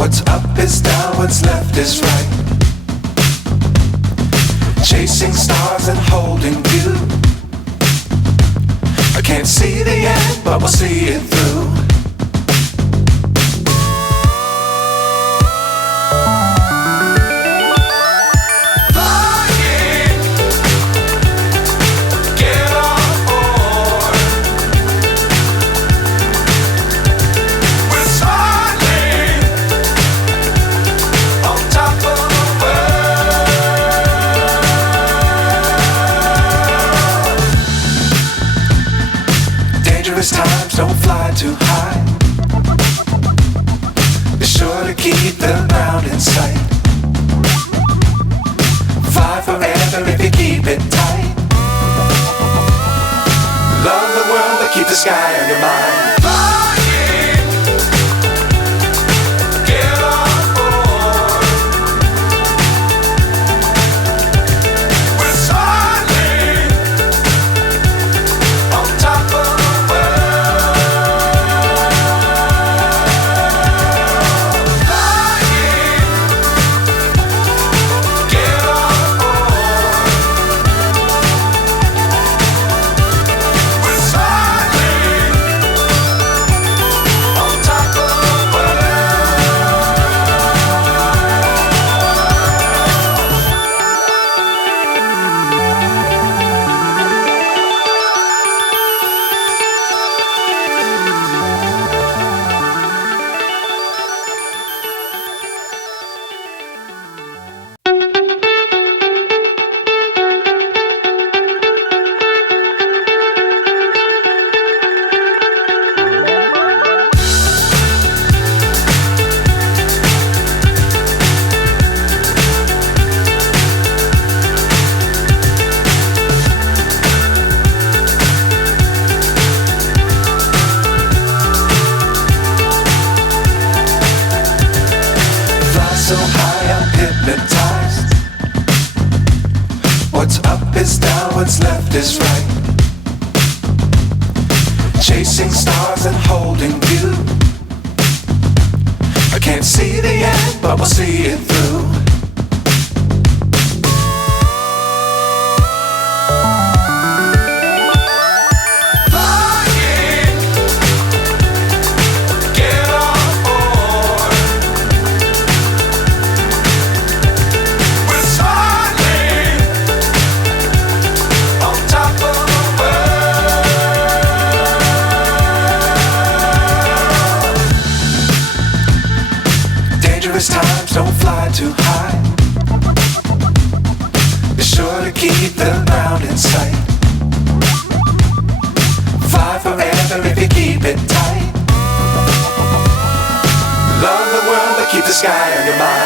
What's up is down, what's left is right. Chasing stars and holding you. I can't see the end, but we'll see it through. Times don't fly too high. Be sure to keep the ground in sight. Fly forever if you keep it tight. Love the world but keep the sky on your mind. So high I'm hypnotized. What's up is down, what's left is right. Chasing stars and holding you. I can't see the end, but we'll see it through. Times don't fly too high. Be sure to keep the ground in sight. Fly forever if you keep it tight. Love the world but keep the sky on your mind.